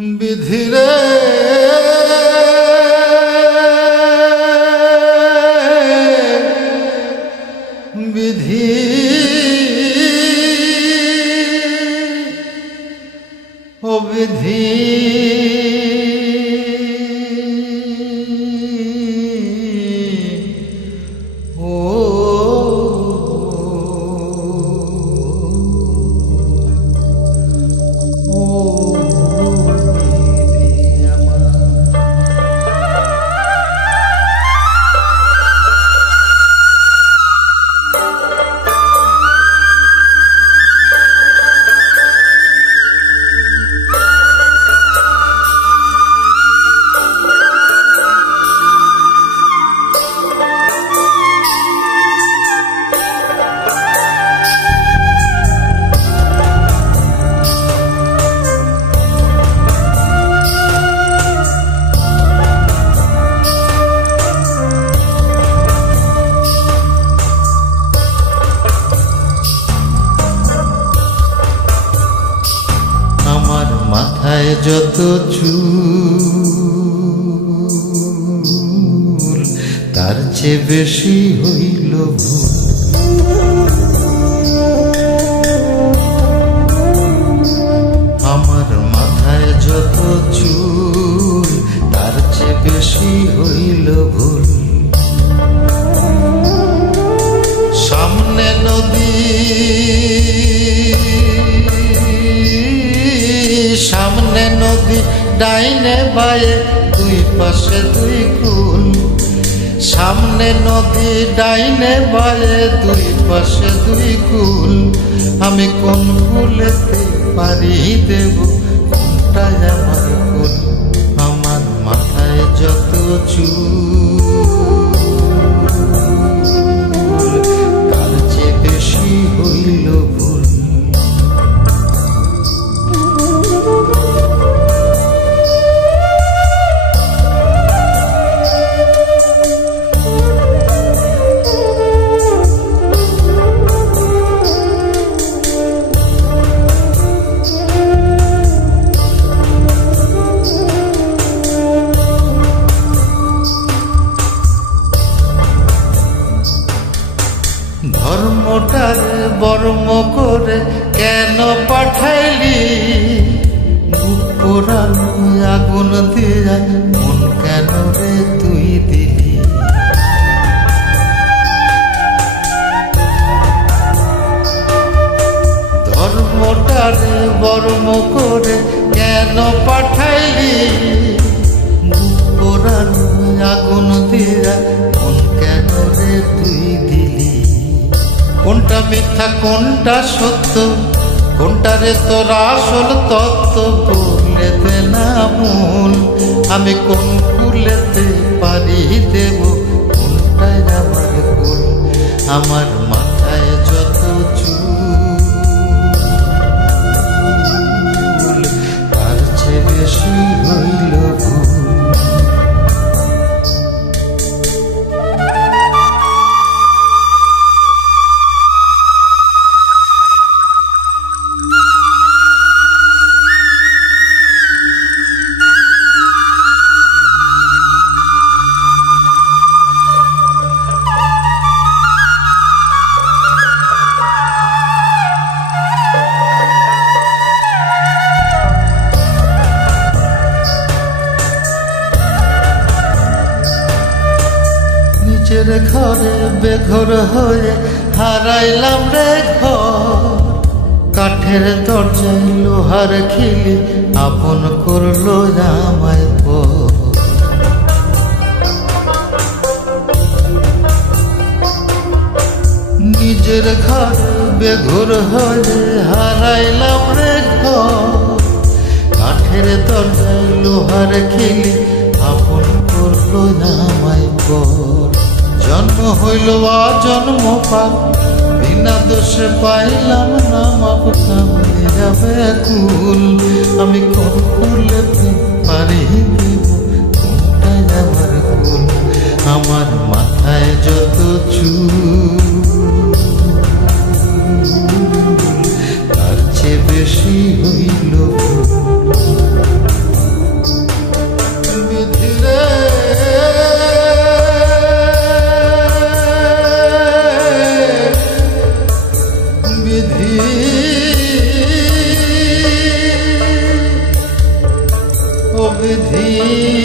বিধিরে বিধি ও বিধি ও মাথায় যত চুল তার চেয়ে বেশি হইল ভুল। আমার মাথায় যত চুল তার চেয়ে বেশি হইল ভুল। সামনে নদী সামনে নদী ডাইনে বায়ে দুই পাশে দুই কুল। সামনে নদী ডাইনে বায়ে দুই পাশে দুই কুল। আমি কোন কুলেতে পারি দেব কোনটাই আমার কুল। আমার মাথায় যত চুল তার চেয়ে বেশি হইল ভুল। ধর্মটারে বর্ম করে কেন পাঠাইলি? বুক পোড়ানো আগুন দিয়া মন কেন রে তুই দিলি? ধর্মটারে বর্ম করে কেন পাঠাইলি? বুক পোড়ানো আগুন দিয়া মন কেন রে তুই দিলি? কোনটা মিথ্যা কোনটা সত্য কোনটারে তোর আসল তত্ত্ব বলে দে না মূল। আমি কোন কুলেতে পারি দেব কোনটাই আমার কুল। আমার মাথায় যত চুল তার চেয়ে বেশি হইল ভুল। নিজের ঘরে বেঘর হয়ে হারাইলাম রে ঘর। কাঠের দরজায় লোহার খিলি আপন করলো আমায় পর। নিজের ঘরে বেঘর হয়ে হারাইলাম রে ঘর। কাঠের দরজায় লোহার খিলি আপন করলো আমায় পর। জন্ম হইল জন্ম পাপ বিনা দোষে পাইলাম না মাপ। কামড়ে যাবে কুল আমি কোন কুলেতে পারি দেব কোনটাই আমার কুল। আমার মাথায় যত চুল তার চেয়ে বেশি হইল ভুল। বেঁধে